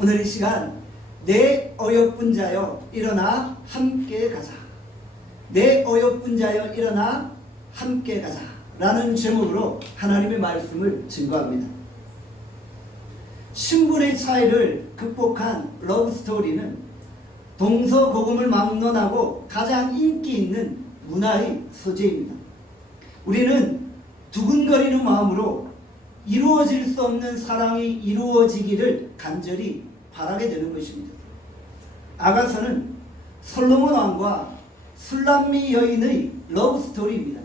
오늘 이 시간 내 어여쁜 자여 일어나 함께 가자. 내 어여쁜 자여 일어나 함께 가자 라는 제목으로 하나님의 말씀을 증거합니다. 신분의 차이를 극복한 러브스토리는 동서고금을 막론하고 가장 인기 있는 문화의 소재입니다. 우리는 두근거리는 마음으로 이루어질 수 없는 사랑이 이루어지기를 간절히 바라게 되는 것입니다. 아가서는 솔로몬 왕과 술람미 여인의 러브스토리입니다.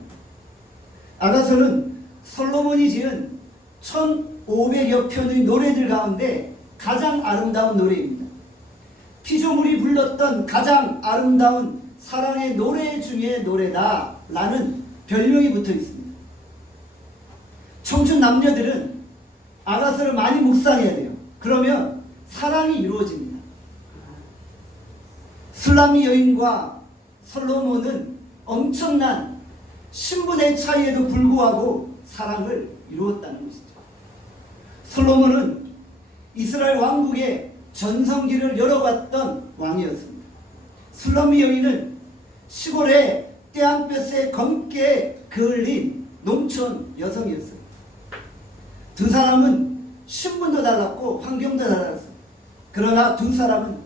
아가서는 솔로몬이 지은 1500여 편의 노래들 가운데 가장 아름다운 노래입니다. 피조물이 불렀던 가장 아름다운 사랑의 노래 중의 노래다 라는 별명이 붙어 있습니다. 청춘 남녀들은 아가서를 많이 묵상해야 돼요. 그러면 사랑이 이루어집니다. 술람미 여인과 솔로몬은 엄청난 신분의 차이에도 불구하고 사랑을 이루었다는 것이죠. 솔로몬은 이스라엘 왕국의 전성기를 열어갔던 왕이었습니다. 술람미 여인은 시골의 떼양볕에 검게 그을린 농촌 여성이었습니다. 두 사람은 신분도 달랐고 환경도 달랐습니다. 그러나 두 사람은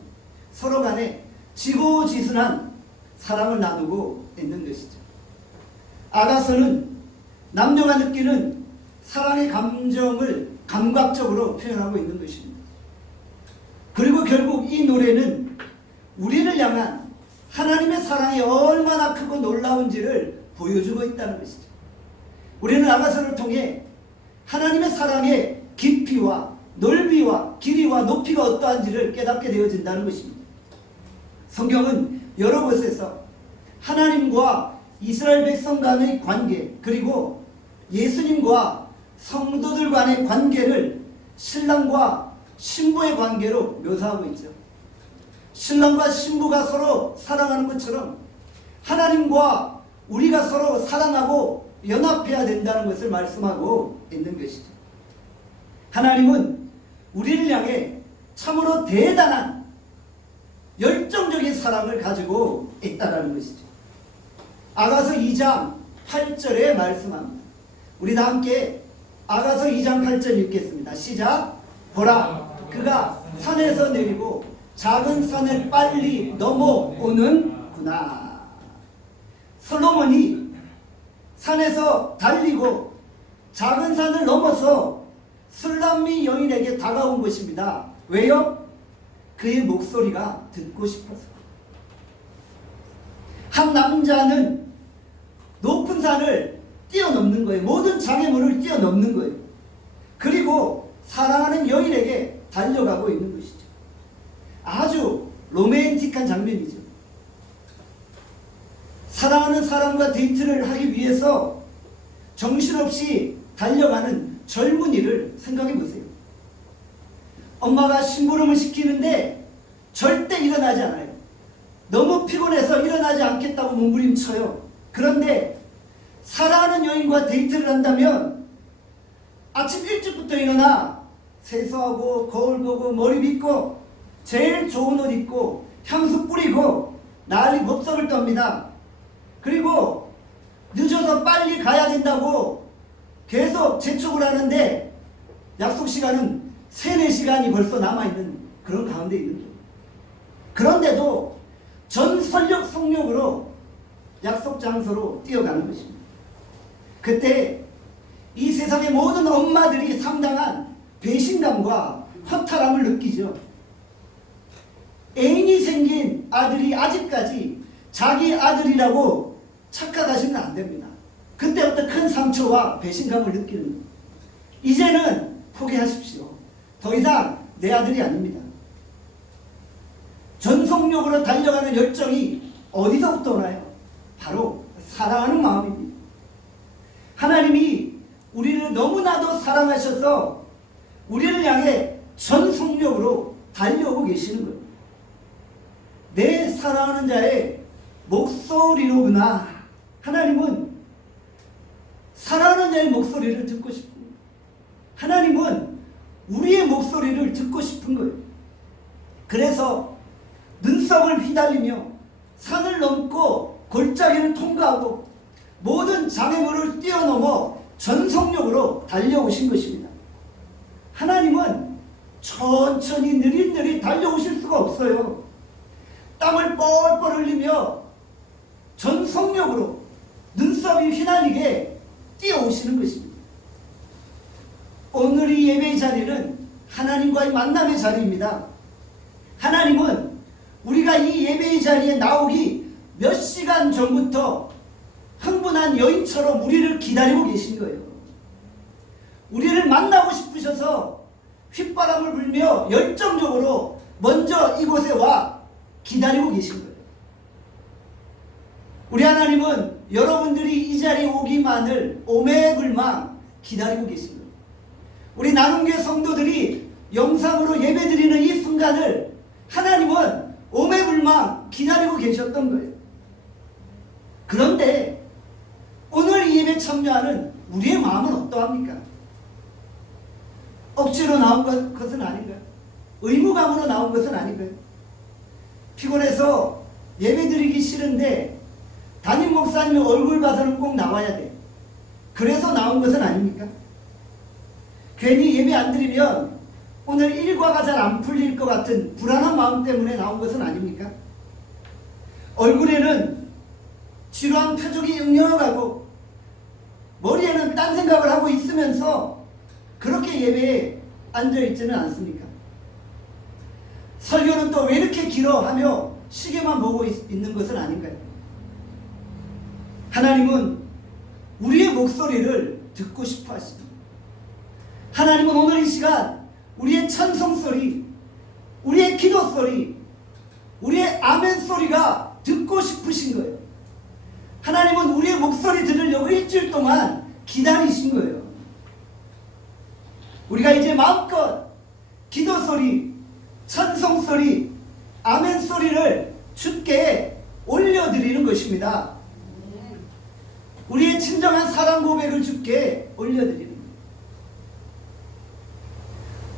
서로 간에 지고지순한 사랑을 나누고 있는 것이죠. 아가서는 남녀가 느끼는 사랑의 감정을 감각적으로 표현하고 있는 것입니다. 그리고 결국 이 노래는 우리를 향한 하나님의 사랑이 얼마나 크고 놀라운지를 보여주고 있다는 것이죠. 우리는 아가서를 통해 하나님의 사랑의 깊이와 넓이와 길이와 높이가 어떠한지를 깨닫게 되어진다는 것입니다. 성경은 여러 곳에서 하나님과 이스라엘 백성 간의 관계, 그리고 예수님과 성도들 간의 관계를 신랑과 신부의 관계로 묘사하고 있죠. 신랑과 신부가 서로 사랑하는 것처럼 하나님과 우리가 서로 사랑하고 연합해야 된다는 것을 말씀하고 있는 것이죠. 하나님은 우리를 향해 참으로 대단한 열정적인 사랑을 가지고 있다는 것이죠. 아가서 2장 8절에 말씀합니다. 우리 다 함께 아가서 2장 8절 읽겠습니다. 시작. 보라, 그가 산에서 내리고 작은 산을 빨리 넘어오는구나. 솔로몬이 산에서 달리고 작은 산을 넘어서 술람미 여인에게 다가온 것입니다. 왜요? 그의 목소리가 듣고 싶어서. 한 남자는 높은 산을 뛰어넘는 거예요. 모든 장애물을 뛰어넘는 거예요. 그리고 사랑하는 여인에게 달려가고 있는 것이죠. 아주 로맨틱한 장면이죠. 사랑하는 사람과 데이트를 하기 위해서 정신없이 달려가는 젊은이를 생각해 보세요. 엄마가 심부름을 시키는데 절대 일어나지 않아요. 너무 피곤해서 일어나지 않겠다고 몸부림쳐요. 그런데 사랑하는 여인과 데이트를 한다면 아침 일찍부터 일어나 세수하고 거울 보고 머리 빗고 제일 좋은 옷 입고 향수 뿌리고 난리 법석을 떱니다. 그리고 늦어서 빨리 가야 된다고 계속 재촉을 하는데 약속 시간은 3, 4시간이 벌써 남아있는 그런 가운데 있는 거예요. 그런데도 전설력 속력으로 약속 장소로 뛰어가는 것입니다. 그때 이 세상의 모든 엄마들이 상당한 배신감과 허탈함을 느끼죠. 애인이 생긴 아들이 아직까지 자기 아들이라고 착각하시면 안 됩니다. 그때부터 큰 상처와 배신감을 느끼는 거예요. 이제는 포기하십시오. 더 이상 내 아들이 아닙니다. 전속력으로 달려가는 열정이 어디서부터 오나요? 바로 사랑하는 마음입니다. 하나님이 우리를 너무나도 사랑하셔서 우리를 향해 전속력으로 달려오고 계시는 거예요. 내 사랑하는 자의 목소리로구나. 하나님은 사랑하는 자의 목소리를 듣고 싶습니다. 하나님은 우리의 목소리를 듣고 싶은 거예요. 그래서 눈썹을 휘날리며 산을 넘고 골짜기를 통과하고 모든 장애물을 뛰어넘어 전속력으로 달려오신 것입니다. 하나님은 천천히 느릿느릿 달려오실 수가 없어요. 땀을 뻘뻘 흘리며 전속력으로 눈썹이 휘날리게 뛰어오시는 것입니다. 오늘 이 예배의 자리는 하나님과의 만남의 자리입니다. 하나님은 우리가 이 예배의 자리에 나오기 몇 시간 전부터 흥분한 여인처럼 우리를 기다리고 계신 거예요. 우리를 만나고 싶으셔서 휘바람을 불며 열정적으로 먼저 이곳에 와 기다리고 계신 거예요. 우리 하나님은 여러분들이 이 자리에 오기만을 오매불망 기다리고 계신 거예요. 우리 나눔교회 성도들이 영상으로 예배드리는 이 순간을 하나님은 오매불망 기다리고 계셨던 거예요. 그런데 오늘 이 예배 참여하는 우리의 마음은 어떠합니까? 억지로 나온 것은 아닌가요? 의무감으로 나온 것은 아닌가요? 피곤해서 예배드리기 싫은데 담임 목사님 얼굴 봐서는 꼭 나와야 돼. 그래서 나온 것은 아닙니까? 괜히 예배 안 드리면 오늘 일과가 잘 안 풀릴 것 같은 불안한 마음 때문에 나온 것은 아닙니까? 얼굴에는 지루한 표정이 응영하고 머리에는 딴 생각을 하고 있으면서 그렇게 예배에 앉아있지는 않습니까? 설교는 또 왜 이렇게 길어 하며 시계만 보고 있는 것은 아닌가요? 하나님은 우리의 목소리를 듣고 싶어 하십니다. 하나님은 오늘 이 시간 우리의 찬송소리, 우리의 기도소리, 우리의 아멘 소리가 듣고 싶으신 거예요. 하나님은 우리의 목소리 들으려고 일주일 동안 기다리신 거예요. 우리가 이제 마음껏 기도소리, 찬송소리, 아멘 소리를 주께 올려드리는 것입니다. 우리의 진정한 사랑 고백을 주께 올려드리는 거예요.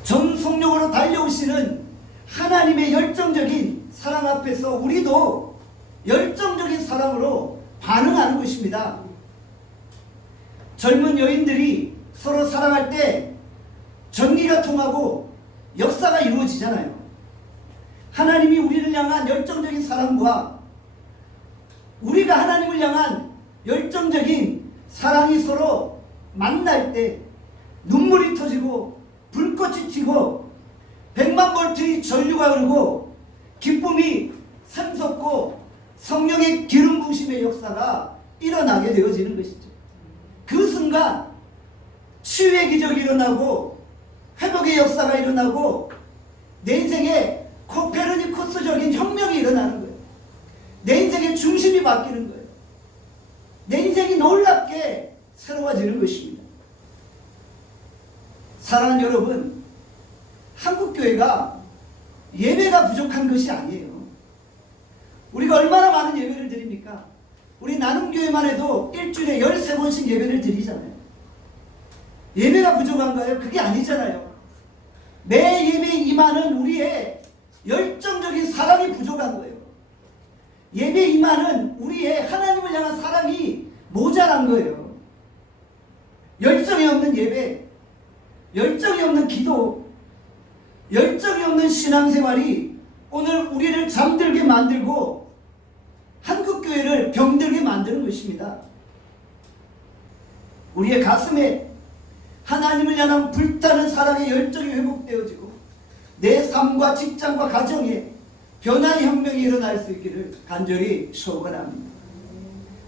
전속력으로 달려오시는 하나님의 열정적인 사랑 앞에서 우리도 열정적인 사랑으로 반응하는 것입니다. 젊은 여인들이 서로 사랑할 때 전기가 통하고 역사가 이루어지잖아요. 하나님이 우리를 향한 열정적인 사랑과 우리가 하나님을 향한 열정적인 사랑이 서로 만날 때 눈물이 터지고 불꽃이 튀고 100만 볼트의 전류가 흐르고 기쁨이 샘솟고 성령의 기름 부으심의 역사가 일어나게 되어지는 것이죠. 그 순간 치유의 기적이 일어나고 회복의 역사가 일어나고 내 인생에 코페르니쿠스적인 혁명이 일어나는 거예요. 내 인생의 중심이 바뀌는 거예요. 내 인생이 놀랍게 새로워지는 것입니다. 사랑하는 여러분, 한국교회가 예배가 부족한 것이 아니에요. 우리가 얼마나 많은 예배를 드립니까? 우리 나눔교회만 해도 일주일에 13번씩 예배를 드리잖아요. 예배가 부족한가요? 그게 아니잖아요. 매 예배에 임하는 우리의 열정적인 사랑이 부족한 거예요. 예배에 임하는 우리의 하나님을 향한 사랑이 모자란 거예요. 열정이 없는 예배, 열정이 없는 기도, 열정이 없는 신앙생활이 오늘 우리를 잠들게 만들고 한국교회를 병들게 만드는 것입니다. 우리의 가슴에 하나님을 향한 불타는 사랑의 열정이 회복되어지고 내 삶과 직장과 가정에 변화의 혁명이 일어날 수 있기를 간절히 소원합니다.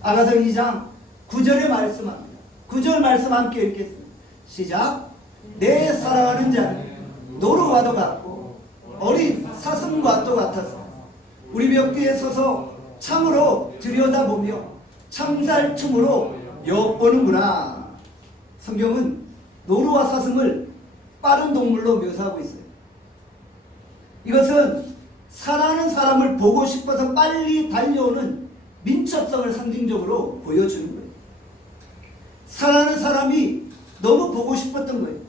아가서 2장 9절에 말씀합니다. 9절 말씀 함께 읽겠습니다. 시작. 내 사랑하는 자는 노루와도 같고 어린 사슴과도 같아서 우리 벽 뒤에 서서 참으로 들여다보며 참살춤으로 엿보는구나. 성경은 노루와 사슴을 빠른 동물로 묘사하고 있어요. 이것은 사랑하는 사람을 보고 싶어서 빨리 달려오는 민첩성을 상징적으로 보여주는 거예요. 사랑하는 사람이 너무 보고 싶었던 거예요.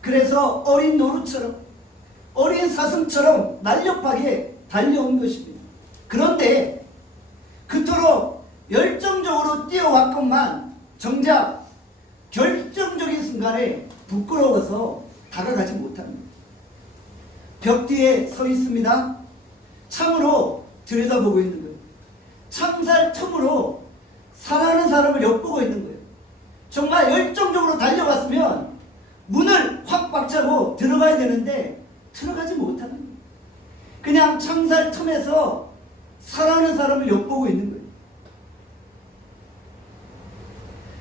그래서 어린 노루처럼 어린 사슴처럼 날렵하게 달려온 것입니다. 그런데 그토록 열정적으로 뛰어왔건만 정작 결정적인 순간에 부끄러워서 다가가지 못합니다. 벽 뒤에 서 있습니다. 창으로 들여다보고 있는 거예요. 창살 틈으로 사랑하는 사람을 엿보고 있는 거예요. 정말 열정적으로 달려갔으면 문을 확 박차고 들어가야 되는데 들어가지 못하는 거예요. 그냥 창살 틈에서 사랑하는 사람을 엿보고 있는 거예요.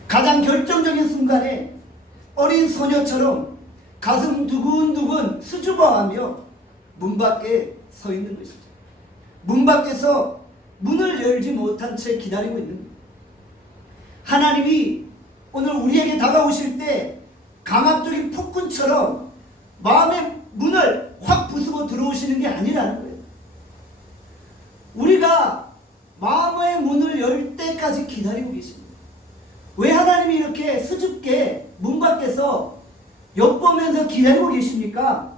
가장 결정적인 순간에 어린 소녀처럼 가슴 두근두근 수줍어하며 문 밖에 서 있는 것이죠. 문 밖에서 문을 열지 못한 채 기다리고 있는 거예요. 하나님이 오늘 우리에게 다가오실 때 강압적인 폭군처럼 마음의 문을 확 부수고 들어오시는 게 아니라는 거예요. 우리가 마음의 문을 열 때까지 기다리고 계십니다. 왜 하나님이 이렇게 수줍게 문 밖에서 엿보면서 기다리고 계십니까?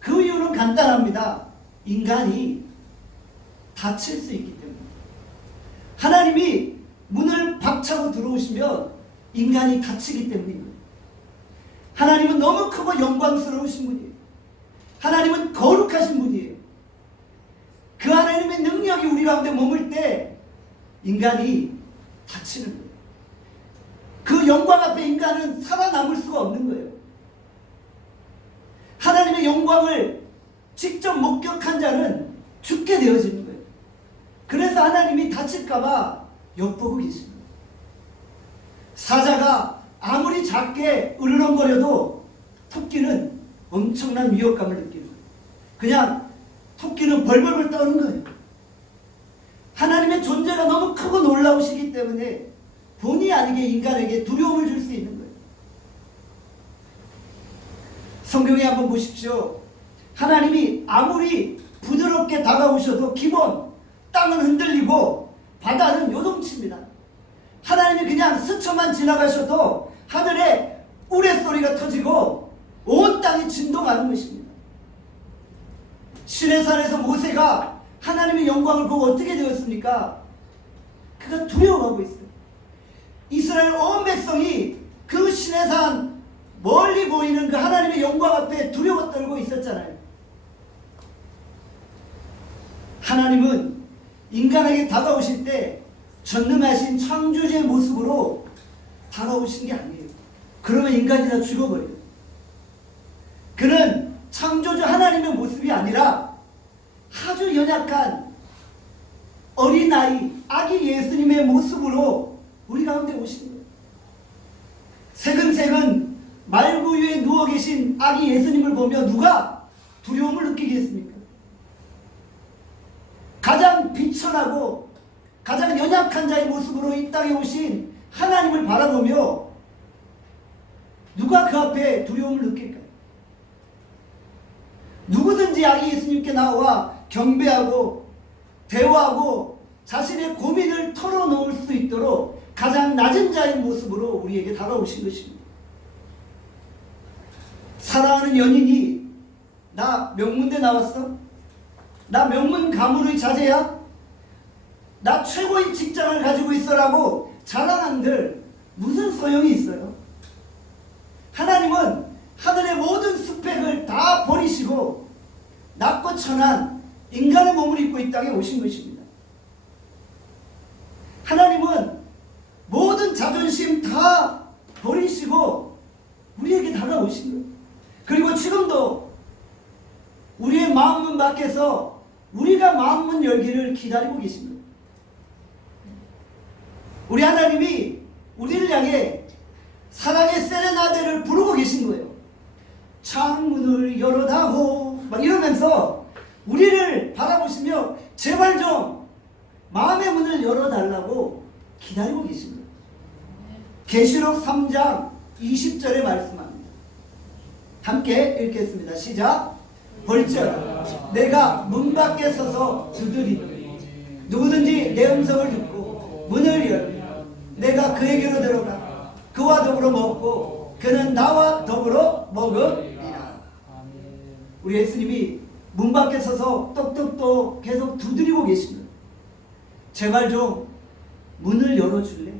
그 이유는 간단합니다. 인간이 다칠 수 있기 때문에. 하나님이 문을 박차고 들어오시면 인간이 다치기 때문입니다. 하나님은 너무 크고 영광스러우신 분이에요. 하나님은 거룩하신 분이에요. 그 하나님의 능력이 우리 가운데 머물 때 인간이 다치는 거예요. 그 영광 앞에 인간은 살아남을 수가 없는 거예요. 하나님의 영광을 직접 목격한 자는 죽게 되어지는 거예요. 그래서 하나님이 다칠까봐 엿보고 계십니다. 사자가 아무리 작게 으르렁거려도 토끼는 엄청난 위협감을 느끼는 거예요. 그냥 토끼는 벌벌벌 떠는 거예요. 하나님의 존재가 너무 크고 놀라우시기 때문에 본의 아니게 인간에게 두려움을 줄 수 있는 거예요. 성경에 한번 보십시오. 하나님이 아무리 부드럽게 다가오셔도 기본 땅은 흔들리고 바다는 요동칩니다. 하나님이 그냥 스쳐만 지나가셔도 하늘에 우레소리가 터지고 온 땅이 진동하는 것입니다. 시내산에서 모세가 하나님의 영광을 보고 어떻게 되었습니까? 그가 두려워하고 있어요. 이스라엘 온 백성이 그 시내산 멀리 보이는 그 하나님의 영광 앞에 두려워 떨고 있었잖아요. 하나님은 인간에게 다가오실 때 전능하신 창조주의 모습으로 다가오신 게 아니에요. 그러면 인간이 다 죽어버려요. 그는 창조주 하나님의 모습이 아니라 아주 연약한 어린아이, 아기 예수님의 모습으로 우리 가운데 오신 거예요. 새근새근 말구 위에 누워 계신 아기 예수님을 보며 누가 두려움을 느끼겠습니까? 가장 비천하고 가장 연약한 자의 모습으로 이 땅에 오신 하나님을 바라보며 누가 그 앞에 두려움을 느낄까요? 누구든지 아기 예수님께 나와 경배하고 대화하고 자신의 고민을 털어놓을 수 있도록 가장 낮은 자의 모습으로 우리에게 다가오신 것입니다. 사랑하는 연인이 나 명문대 나왔어? 나 명문 가문의 자제야? 나 최고의 직장을 가지고 있어라고 자랑한들 무슨 소용이 있어요? 하나님은 하늘의 모든 스펙을 다 버리시고 낮고 천한 인간의 몸을 입고 이 땅에 오신 것입니다. 하나님은 모든 자존심 다 버리시고 우리에게 다가오신 거예요. 그리고 지금도 우리의 마음문 밖에서 우리가 마음문 열기를 기다리고 계신 거예요. 우리 하나님이 우리를 향해 사랑의 세레나데를 부르고 계신 거예요. 창문을 열어다오 막 이러면서 우리를 바라보시며 제발 좀 마음의 문을 열어달라고 기다리고 계신 거예요. 계시록 3장 20절에 말씀합니다. 함께 읽겠습니다. 시작. 볼지어다 내가 문 밖에 서서 두드리노니 누구든지 내 음성을 듣고 문을 열면 내가 그에게로 들어가 그와 더불어 먹고 그는 나와 더불어 먹으리라. 우리 예수님이 문 밖에 서서 똑똑똑 계속 두드리고 계신 거예요. 제발 좀 문을 열어줄래?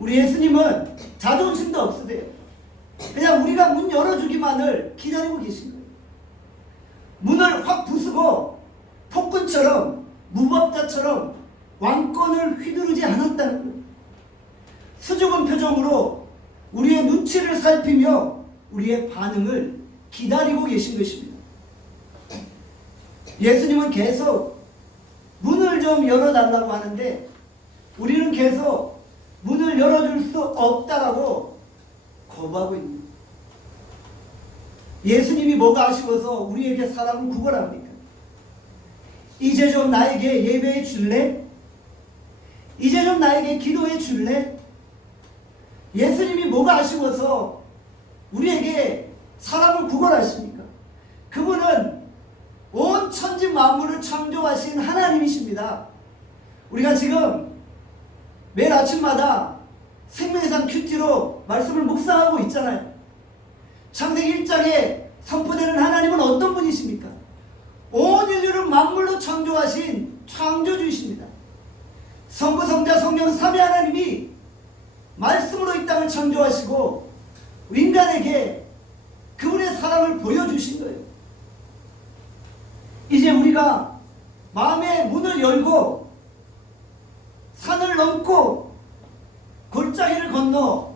우리 예수님은 자존심도 없으세요. 그냥 우리가 문 열어주기만을 기다리고 계신 거예요. 문을 확 부수고 폭군처럼 무법자처럼 왕권을 휘두르지 않았다는 거예요. 수줍은 표정으로 우리의 눈치를 살피며 우리의 반응을 기다리고 계신 것입니다. 예수님은 계속 문을 좀 열어달라고 하는데 우리는 계속 문을 열어줄 수 없다라고 거부하고 있는 거예요. 예수님이 뭐가 아쉬워서 우리에게 사람을 구걸합니까? 이제 좀 나에게 예배해 줄래? 이제 좀 나에게 기도해 줄래? 예수님이 뭐가 아쉬워서 우리에게 사람을 구걸하십니까? 그분은 온 천지 만물을 창조하신 하나님이십니다. 우리가 지금 매일 아침마다 생명의산 큐티로 말씀을 묵상하고 있잖아요. 창세기 1장에 선포되는 하나님은 어떤 분이십니까? 온 인류를 만물로 창조하신 창조주이십니다. 성부, 성자, 성령 삼위 하나님이 말씀으로 이 땅을 창조하시고 인간에게 그분의 사랑을 보여주신 거예요. 이제 우리가 마음의 문을 열고 산을 넘고 골짜기를 건너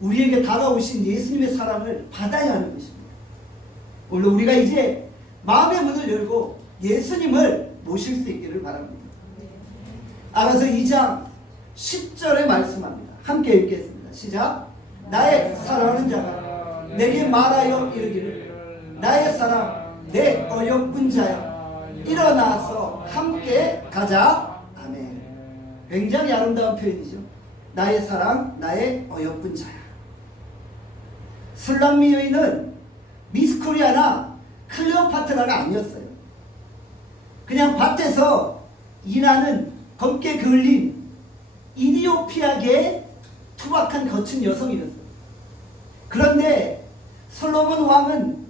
우리에게 다가오신 예수님의 사랑을 받아야 하는 것입니다. 오늘 우리가 이제 마음의 문을 열고 예수님을 모실 수 있기를 바랍니다. 알아서 2장 10절에 말씀합니다. 함께 읽겠습니다. 시작. 나의 사랑하는 자가 내게 말하여 이르기를 나의 사랑 내 어여쁜 자여 일어나서 함께 가자. 아멘. 굉장히 아름다운 표현이죠. 나의 사랑 나의 어여쁜 자야. 술람미 여인은 미스 코리아나 클레오파트라가 아니었어요. 그냥 밭에서 일하는 검게 그을린 이디오피아계의 투박한 거친 여성이었어요. 그런데 솔로몬 왕은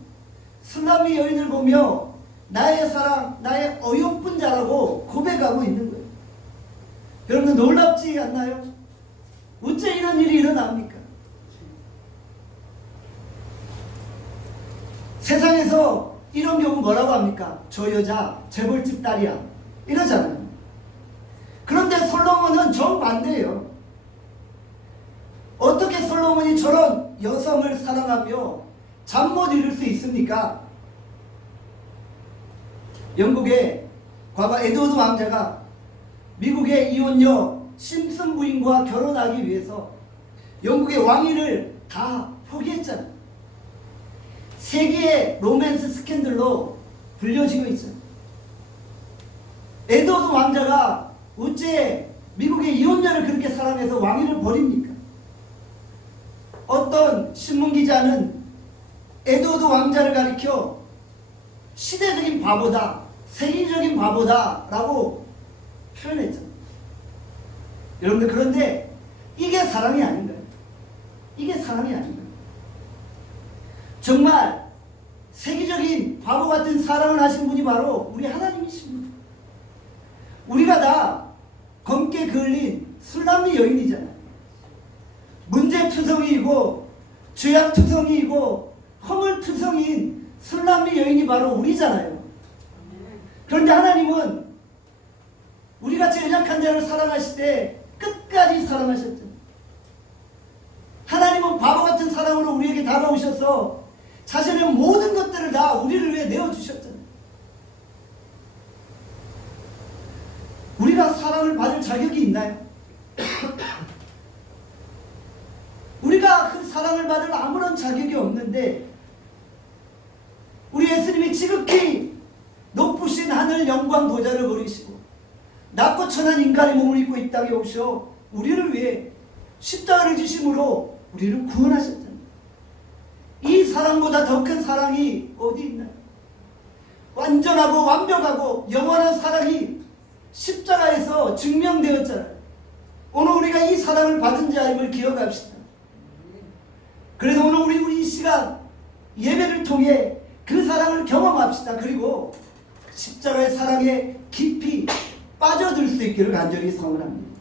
술람미 여인을 보며 나의 사랑, 나의 어여쁜 자라고 고백하고 있는 거예요. 여러분 놀랍지 않나요? 어째 이런 일이 일어납니까? 세상에서 이런 경우 뭐라고 합니까? 저 여자 재벌집 딸이야 이러잖아요. 그런데 솔로몬은 정반대예요. 어떻게 솔로몬이 저런 여성을 사랑하며 잠 못 이룰 수 있습니까? 영국의 과거 에드워드 왕자가 미국의 이혼녀 심슨 부인과 결혼하기 위해서 영국의 왕위를 다 포기했잖아요. 세계의 로맨스 스캔들로 불려지고 있어요. 에드워드 왕자가 어째 미국의 이혼녀를 그렇게 사랑해서 왕위를 버립니까? 어떤 신문기자는 에드워드 왕자를 가리켜 시대적인 바보다, 세계적인 바보다 라고 표현했잖아요. 여러분들 그런데 이게 사랑이 아닌가요? 이게 사랑이 아닌가요? 정말 세계적인 바보 같은 사랑을 하신 분이 바로 우리 하나님이십니다. 우리가 다 검게 그을린 술람미 여인이잖아요. 문제투성이이고 죄악투성이이고 허물투성이인 술람미 여인이 바로 우리잖아요. 그런데 하나님은 우리같이 연약한 자를 사랑하실 때 끝까지 사랑하셨죠. 하나님은 바보 같은 사랑으로 우리에게 다가오셔서 자신의 모든 것들을 다 우리를 위해 내어주셨잖아요. 우리가 사랑을 받을 자격이 있나요? 우리가 그 사랑을 받을 아무런 자격이 없는데 우리 예수님이 지극히 높으신 하늘 영광 보좌를 버리시고 낮고 천한 인간의 몸을 입고 이 땅에 오셔 우리를 위해 십자가를 지심으로 우리를 구원하셨잖아요. 이 사랑보다 더 큰 사랑이 어디 있나요? 완전하고 완벽하고 영원한 사랑이 십자가에서 증명되었잖아요. 오늘 우리가 이 사랑을 받은 자임을 기억합시다. 그래서 오늘 우리 이 시간 예배를 통해 그 사랑을 경험합시다. 그리고 십자가의 사랑에 깊이 빠져들 수 있기를 간절히 소원합니다.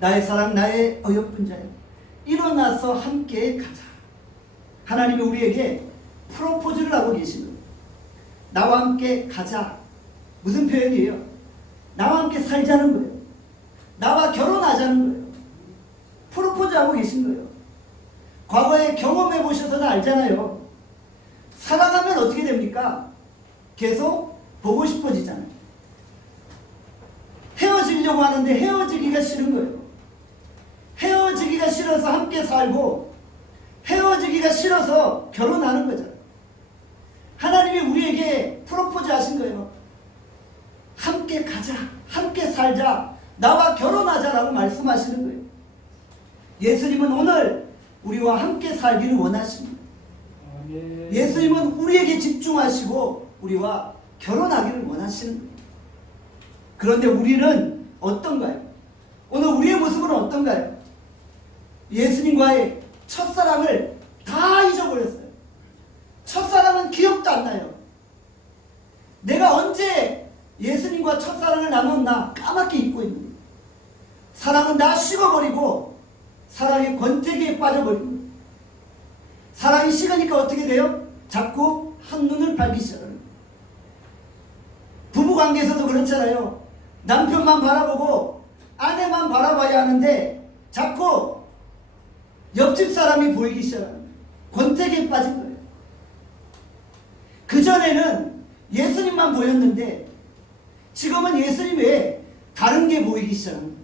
나의 사랑, 나의 어여쁜 자여, 일어나서 함께 가자. 하나님이 우리에게 프로포즈를 하고 계시는 거예요. 나와 함께 가자. 무슨 표현이에요? 나와 함께 살자는 거예요. 나와 결혼하자는 거예요. 프로포즈하고 계신 거예요. 과거에 경험해 보셔서는 알잖아요. 사랑하면 어떻게 됩니까? 계속 보고 싶어지잖아요. 헤어지려고 하는데 헤어지기가 싫은 거예요. 헤어지기가 싫어서 함께 살고 헤어지기가 싫어서 결혼하는 거잖아요. 하나님이 우리에게 프로포즈 하신 거예요. 함께 가자, 함께 살자, 나와 결혼하자라고 말씀하시는 거예요. 예수님은 오늘 우리와 함께 살기를 원하십니다. 예수님은 우리에게 집중하시고 우리와 결혼하기를 원하시는 거예요. 그런데 우리는 어떤가요? 오늘 우리의 모습은 어떤가요? 예수님과의 첫사랑을 다 잊어버렸어요. 첫사랑은 기억도 안 나요. 내가 언제 예수님과 첫사랑을 나눴나 까맣게 잊고 있는 거예요. 사랑은 다 식어버리고 사랑의 권태기에 빠져버리는 거예요. 사랑이 식으니까 어떻게 돼요? 자꾸 한눈을 팔기 시작하는 거예요. 부부관계에서도 그렇잖아요. 남편만 바라보고 아내만 바라봐야 하는데 자꾸 옆집 사람이 보이기 시작하는 거예요. 권태기에 빠진 거예요. 그전에는 예수님만 보였는데 지금은 예수님 외에 다른 게 보이기 시작합니다.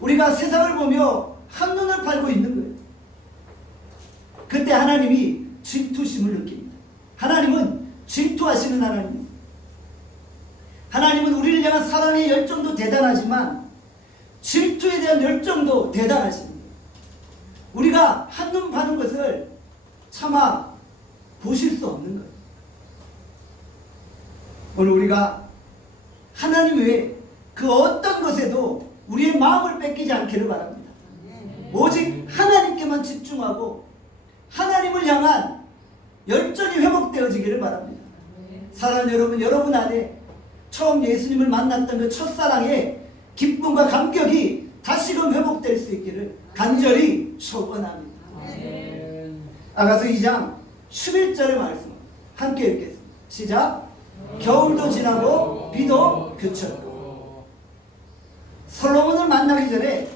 우리가 세상을 보며 한눈을 팔고 있는 거예요. 그때 하나님이 질투심을 느낍니다. 하나님은 질투하시는 하나님입니다. 하나님은 우리를 향한 사랑의 열정도 대단하지만 질투에 대한 열정도 대단하십니다. 우리가 한눈 파는 것을 차마 보실 수 없는 거예요. 오늘 우리가 하나님 외에 그 어떤 것에도 우리의 마음을 뺏기지 않기를 바랍니다. 오직 하나님께만 집중하고 하나님을 향한 열정이 회복되어지기를 바랍니다. 사랑하는 여러분, 여러분 안에 처음 예수님을 만났던 그 첫사랑의 기쁨과 감격이 다시금 회복될 수 있기를 간절히 소원합니다. 아가서 2장 11절의 말씀 함께 읽겠습니다. 시작. 겨울도 지나고 비도 그쳤고. 솔로몬을 만나기 전에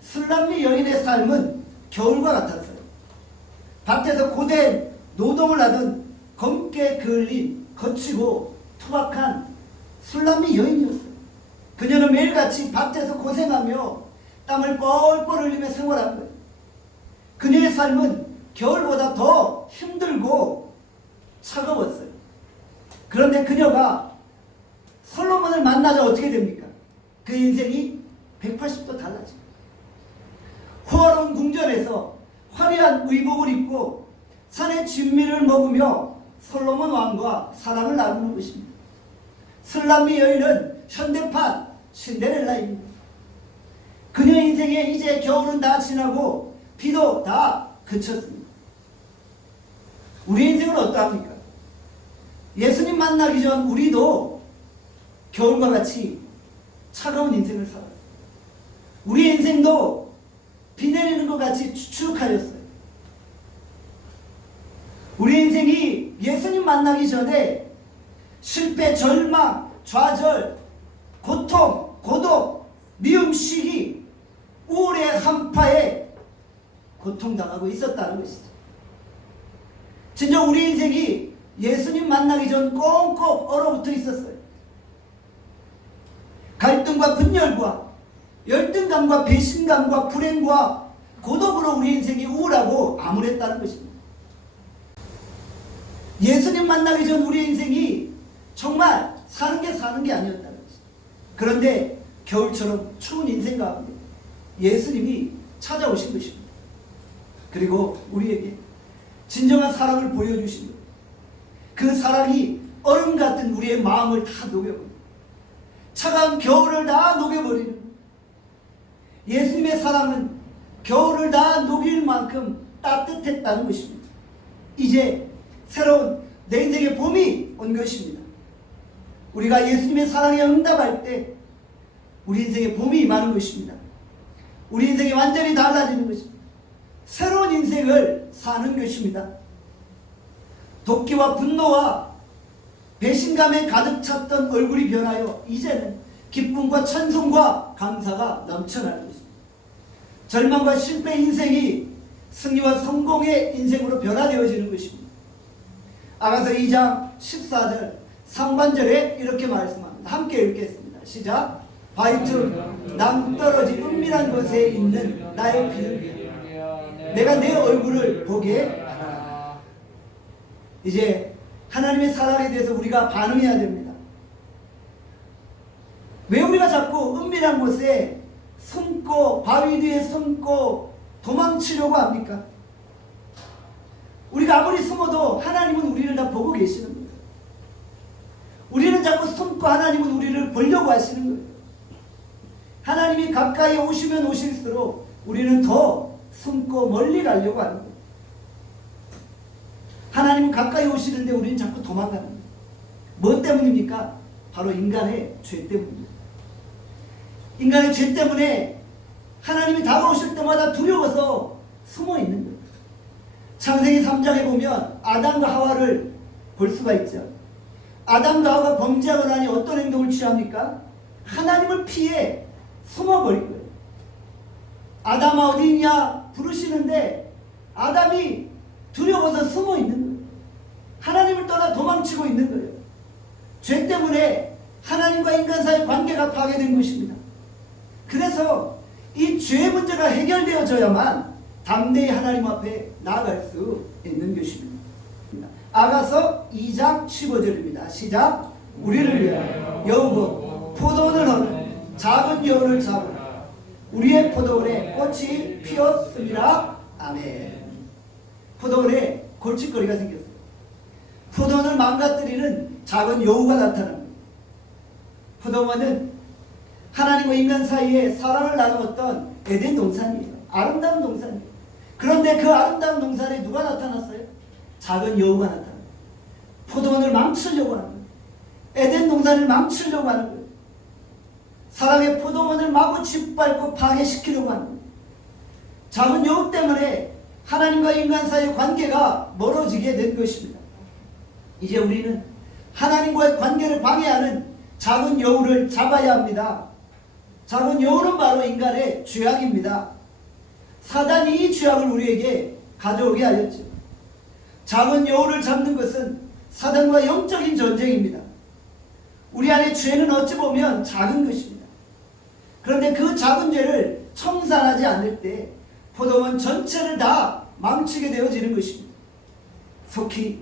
술람미 여인의 삶은 겨울과 같았어요. 밭에서 고된 노동을 하던 검게 그을린 거치고 투박한 술람미 여인이었어요. 그녀는 매일같이 밭에서 고생하며 땀을 뻘뻘 흘리며 생활한 거예요. 그녀의 삶은 겨울보다 더 힘들고 차가웠어요. 그런데 그녀가 솔로몬을 만나자 어떻게 됩니까? 그 인생이 180도 달라집니다. 호화로운 궁전에서 화려한 의복을 입고 산의 진미를 먹으며 솔로몬 왕과 사랑을 나누는 것입니다. 술람미 여인은 현대판 신데렐라입니다. 그녀 인생에 이제 겨울은 다 지나고 비도 다 그쳤습니다. 우리 인생은 어떠합니까? 예수님 만나기 전 우리도 겨울과 같이 차가운 인생을 살았어요. 우리 인생도 비 내리는 것 같이 축축하였어요. 우리 인생이 예수님 만나기 전에 실패, 절망, 좌절, 고통, 고독, 미움, 시기, 우울의 한파에 고통당하고 있었다는 것이죠. 진짜 우리 인생이 예수님 만나기 전 꽁꽁 얼어붙어 있었어요. 갈등과 분열과 열등감과 배신감과 불행과 고독으로 우리 인생이 우울하고 암울했다는 것입니다. 예수님 만나기 전 우리 인생이 정말 사는 게 아니었다는 것입니다. 그런데 겨울처럼 추운 인생 가운데 예수님이 찾아오신 것입니다. 그리고 우리에게 진정한 사랑을 보여주신 것. 그 사랑이 얼음 같은 우리의 마음을 다 녹여버립니다. 차가운 겨울을 다 녹여버리는 것. 예수님의 사랑은 겨울을 다 녹일 만큼 따뜻했다는 것입니다. 이제 새로운 내 인생의 봄이 온 것입니다. 우리가 예수님의 사랑에 응답할 때 우리 인생의 봄이 임하는 것입니다. 우리 인생이 완전히 달라지는 것입니다. 새로운 인생을 사는 것입니다. 도끼와 분노와 배신감에 가득 찼던 얼굴이 변하여 이제는 기쁨과 찬송과 감사가 넘쳐나는 것입니다. 절망과 실패 인생이 승리와 성공의 인생으로 변화되어지는 것입니다. 아가서 2장 14절 상반절에 이렇게 말씀합니다. 함께 읽겠습니다. 시작. 바위틈 낭떠러지 은밀한 곳에 있는 나의 비둘기야, 내가 내 얼굴을 보게 하라. 이제 하나님의 사랑에 대해서 우리가 반응해야 됩니다. 왜 우리가 자꾸 은밀한 곳에 숨고 바위 뒤에 숨고 도망치려고 합니까? 우리가 아무리 숨어도 하나님은 우리를 다 보고 계시는 거예요. 우리는 자꾸 숨고 하나님은 우리를 보려고 하시는 거예요. 하나님이 가까이 오시면 오실수록 우리는 더 숨고 멀리 가려고 하는 거예요. 하나님은 가까이 오시는데 우리는 자꾸 도망가는 거예요. 뭐 때문입니까? 바로 인간의 죄 때문입니다. 인간의 죄 때문에 하나님이 다가오실 때마다 두려워서 숨어 있는 거예요. 창세기 3장에 보면 아담과 하와를 볼 수가 있죠. 아담과 하와가 범죄하고 나니 어떤 행동을 취합니까? 하나님을 피해 숨어버린 거예요. 아담아 어디 있냐 부르시는데 아담이 두려워서 숨어 있는 거예요. 하나님을 떠나 도망치고 있는 거예요. 죄 때문에 하나님과 인간 사이의 관계가 파괴된 것입니다. 그래서 이 죄의 문제가 해결되어져야만 담대히 하나님 앞에 나아갈 수 있는 것입니다. 아가서 2장 15절입니다. 시작. 우리를 위하여 여우고 포도원을 허는 작은 여우를 잡으라. 우리의 포도원에 꽃이 피었습니다. 아멘. 포도원에 골칫거리가 생겼어요. 포도원을 망가뜨리는 작은 여우가 나타납니다. 포도원은 하나님과 인간 사이에 사랑을 나누었던 에덴 동산이에요. 아름다운 동산이에요. 그런데 그 아름다운 동산에 누가 나타났어요? 작은 여우가 나타납니다. 포도원을 망치려고 하는 거예요. 에덴 동산을 망치려고 하는 거예요. 사랑의 포도원을 마구 짓밟고 파괴시키려고 하는 거예요. 작은 여우 때문에 하나님과 인간 사이의 관계가 멀어지게 된 것입니다. 이제 우리는 하나님과의 관계를 방해하는 작은 여우를 잡아야 합니다. 작은 여우는 바로 인간의 죄악입니다. 사단이 이 죄악을 우리에게 가져오게 하였죠. 작은 여우를 잡는 것은 사단과 영적인 전쟁입니다. 우리 안에 죄는 어찌 보면 작은 것입니다. 그런데 그 작은 죄를 청산하지 않을 때 포도원 전체를 다 망치게 되어지는 것입니다. 속히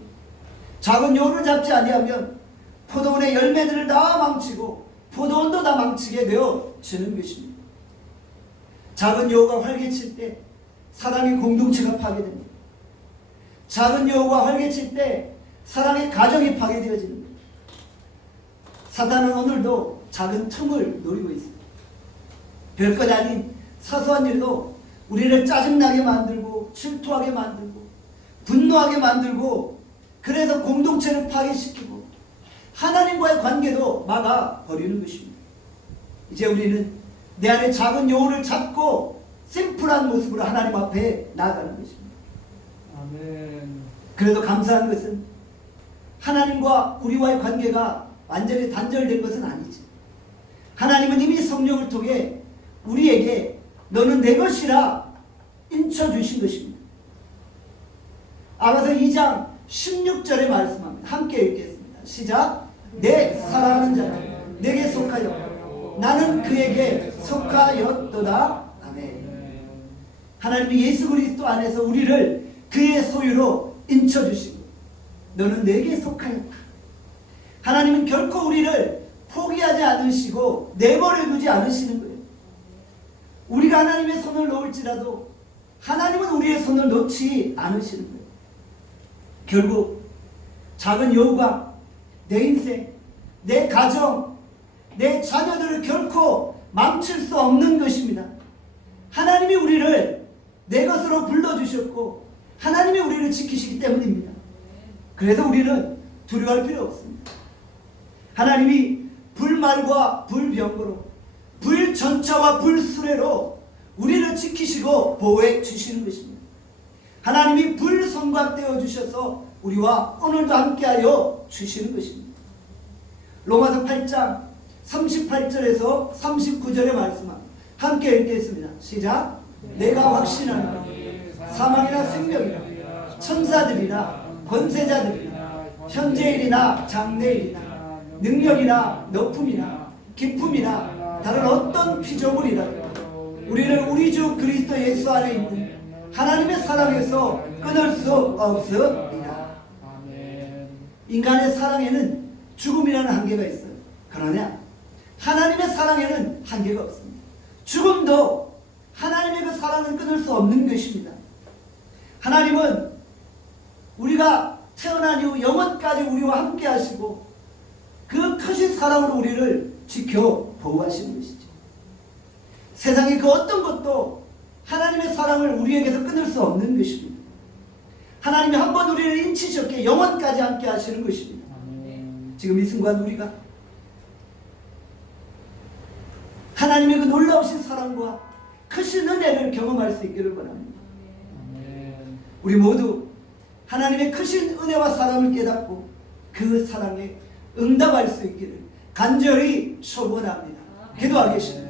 작은 여우를 잡지 아니하면 포도원의 열매들을 다 망치고 포도원도 다 망치게 되어지는 것입니다. 작은 여우가 활개칠 때 사랑의 공동체가 파괴됩니다. 작은 여우가 활개칠 때 사랑의 가정이 파괴되어지는 겁니다. 사단은 오늘도 작은 틈을 노리고 있습니다. 별것 아닌 사소한 일도 우리를 짜증나게 만들고 질투하게 만들고 분노하게 만들고 그래서 공동체를 파괴시키고 하나님과의 관계도 막아버리는 것입니다. 이제 우리는 내 안에 작은 여우를 잡고 심플한 모습으로 하나님 앞에 나아가는 것입니다. 아멘. 그래도 감사한 것은 하나님과 우리와의 관계가 완전히 단절된 것은 아니지. 하나님은 이미 성령을 통해 우리에게 너는 내 것이라 인쳐주신 것입니다. 아가서 2장 16절에 말씀합니다. 함께 읽겠습니다. 시작. 내 사랑하는 자는 내게 속하여 나는 그에게 속하였도다. 아멘. 하나님이 예수 그리스도 안에서 우리를 그의 소유로 인쳐주시고 너는 내게 속하였다. 하나님은 결코 우리를 포기하지 않으시고 내버려 두지 않으시는 거예요. 우리가 하나님의 손을 놓을지라도 하나님은 우리의 손을 놓지 않으시는 거예요. 결국 작은 여우가 내 인생, 내 가정, 내 자녀들을 결코 망칠 수 없는 것입니다. 하나님이 우리를 내 것으로 불러주셨고 하나님이 우리를 지키시기 때문입니다. 그래서 우리는 두려워할 필요 없습니다. 하나님이 불말과 불병거로 불전차와 불수레로 우리를 지키시고 보호해 주시는 것입니다. 하나님이 불성곽되어 주셔서 우리와 오늘도 함께하여 주시는 것입니다. 로마서 8장 38절에서 39절의 말씀을 함께 읽겠습니다. 시작. 내가 확신하노라 사망이나 생명이나 천사들이나 권세자들이나 현재일이나 장래일이나 능력이나 높음이나 기품이나 다른 어떤 피조물이라도 우리를 우리 주 그리스도 예수 안에 있는 하나님의 사랑에서 끊을 수 없으리라. 인간의 사랑에는 죽음이라는 한계가 있어요. 그러나 하나님의 사랑에는 한계가 없습니다. 죽음도 하나님의 그 사랑을 끊을 수 없는 것입니다. 하나님은 우리가 태어난 이후 영원까지 우리와 함께 하시고 그 크신 사랑으로 우리를 지켜 보호하시는 것이죠. 세상의 그 어떤 것도 하나님의 사랑을 우리에게서 끊을 수 없는 것입니다. 하나님이 한 번 우리를 인치셨기에 영원까지 함께 하시는 것입니다. 지금 이 순간 우리가 하나님의 그 놀라우신 사랑과 크신 은혜를 경험할 수 있기를 바랍니다. 우리 모두 하나님의 크신 은혜와 사랑을 깨닫고 그 사랑에 응답할 수 있기를 간절히 소원합니다. 기도하겠습니다.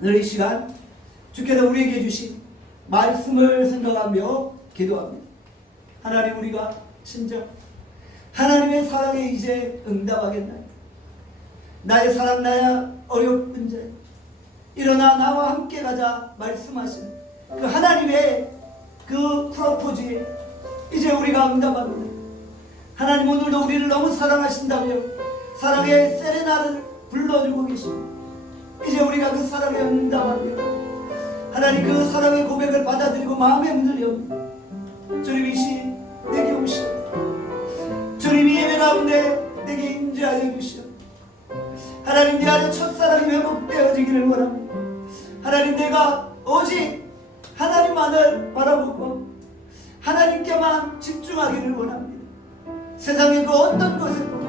오늘 이 시간 주께서 우리에게 주신 말씀을 생각하며 기도합니다. 하나님, 우리가 진정 하나님의 사랑에 이제 응답하겠나요? 나의 사랑 나야 어렵은 자 일어나 나와 함께 가자 말씀하시는 그 하나님의 그 프로포즈에 이제 우리가 응답합니다. 하나님, 오늘도 우리를 너무 사랑하신다며 사랑의 세레나를 불러주고 계십니다. 이제 우리가 그 사랑에 응답합니다. 하나님, 그 사랑의 고백을 받아들이고 마음에 문을 엽니다. 주님, 이 시 내게 오시오. 주님이 예배 가운데 내게 임재하여 주시오. 하나님, 내 안에 첫사랑이 회복되어지기를 원합니다. 하나님, 내가 오직 하나님만을 바라보고 하나님께만 집중하기를 원합니다. 세상의 그 어떤 것에도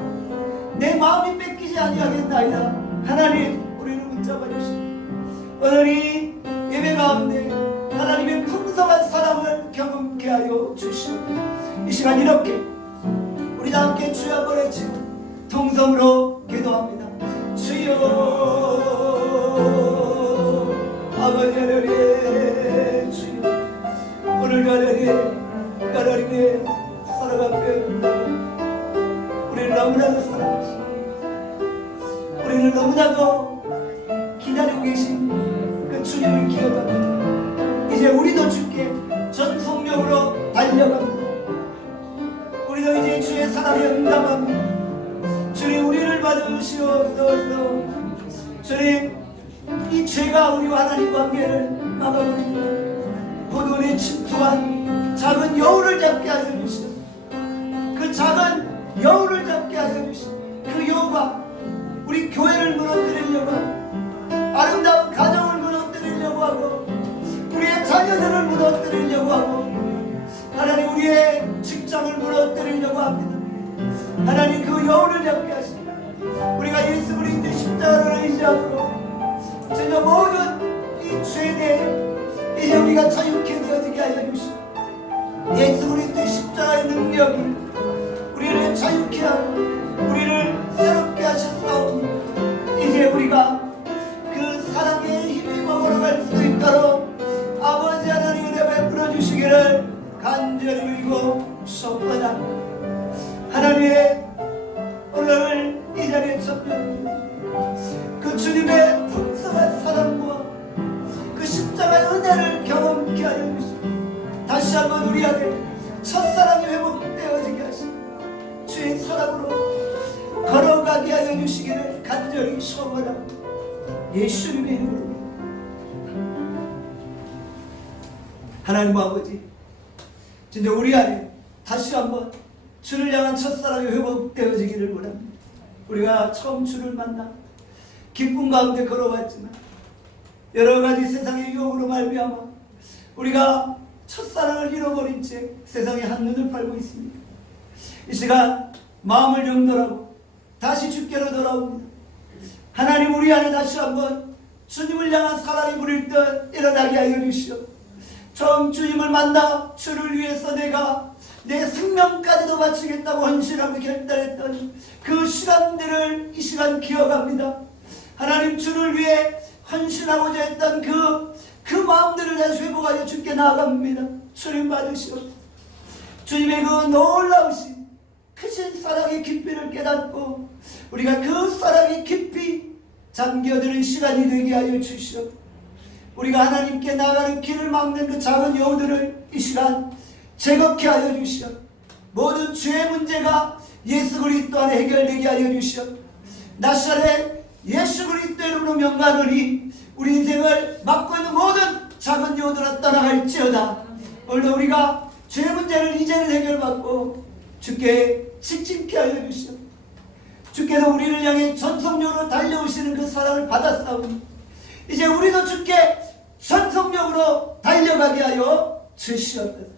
내 마음이 뺏기지 아니하겠나이다. 하나님, 우리를 붙잡아 주시고 오늘 이 예배 가운데 하나님의 풍성한 사랑을 경험케 하여 주시고 이 시간 이렇게 우리 다 함께 주여 한번 외치고 통성으로 기도합니다. 주여 아버지 하나님, 주여 오늘 하나님의 사랑 앞에 우리를 너무나도 사랑하시고 우리를 너무나도 기다리고 계신 그 주님을 기억합니다. 이제 우리도 주께 전속력으로 달려갑니다. 우리도 이제 주의 사랑에 응답합니다. 주님, 우리를 받으시옵소서. 주님, 이 죄가 우리와 하나님 관계를 막아버립니다. 고돈에 침투한 작은 여우를 잡게 하여 주시옵소서. 그 작은 여우를 잡게 하여 주시옵소서. 그 여우가 우리 교회를 무너뜨리려고 하고 아름다운 가정을 무너뜨리려고 하고 우리의 자녀들을 무너뜨리려고 하고 하나님, 우리의 직장을 무너뜨리려고 합니다. 하나님, 그 여우를 잡게 하십니다. 우리가 예수 그리스도의 십자가를 의지함으로 진짜 모든 이 죄에 이제 우리가 자유케 되어지게 하여 주시고 예수 그리스도의 십자가의 능력이 우리를 자유케 하고 우리를 새롭게 하셨사오니 이제 우리가 그 사랑의 힘이 먹어갈 수 있도록 아버지 하나님 은혜 베풀어 주시기를 간절히 빌고 소원합니다. 하나님의 오늘 이 자리에 섭니다. 그 주님의 풍성한 사랑과 그 십자가의 은혜를 경험케 하여 주시고 다시 한번 우리 안에 첫사랑이 회복되어지게 하시고 주의 사랑으로 걸어가게 하여 주시기를 간절히 소원합니다. 예수님의 이름으로. 하나님 아버지, 진짜 우리 안에 다시 한번 주를 향한 첫사랑이 회복되어지기를 원합니다. 우리가 처음 주를 만나 기쁨 가운데 걸어왔지만 여러 가지 세상의 유혹으로 말미암아 우리가 첫사랑을 잃어버린 채 세상에 한눈을 팔고 있습니다. 이 시간 마음을 정돈하고 다시 주께로 돌아옵니다. 하나님 우리 안에 다시 한번 주님을 향한 사랑이 부릴 듯 일어나게 하여 주시오. 처음 주님을 만나 주를 위해서 내가 내 생명까지도 바치겠다고 헌신하고 결단했던 그 시간들을 이 시간 기억합니다. 하나님 주를 위해 헌신하고자 했던 그 마음들을 다시 회복하여 주께 나아갑니다. 주님 받으시오. 주님의 그 놀라우신 크신 사랑의 깊이를 깨닫고 우리가 그 사랑의 깊이 잠겨드는 시간이 되게 하여 주시오. 우리가 하나님께 나아가는 길을 막는 그 작은 여우들을 이 시간 제거케 하여 주시오. 모든 죄의 문제가 예수 그리스도 안에 해결되게 하여 주시오. 나사렛 예수 그리스도 이름으로 명하노니 우리 인생을 막고 있는 모든 작은 여우들아 떠나갈지어다. 오늘도 우리가 죄의 문제를 이제는 해결받고 주께 직진케 하여 주시오. 주께서 우리를 향해 전속력으로 달려오시는 그 사랑을 받았사오니 이제 우리도 주께 전속력으로 달려가게 하여 주시옵소서.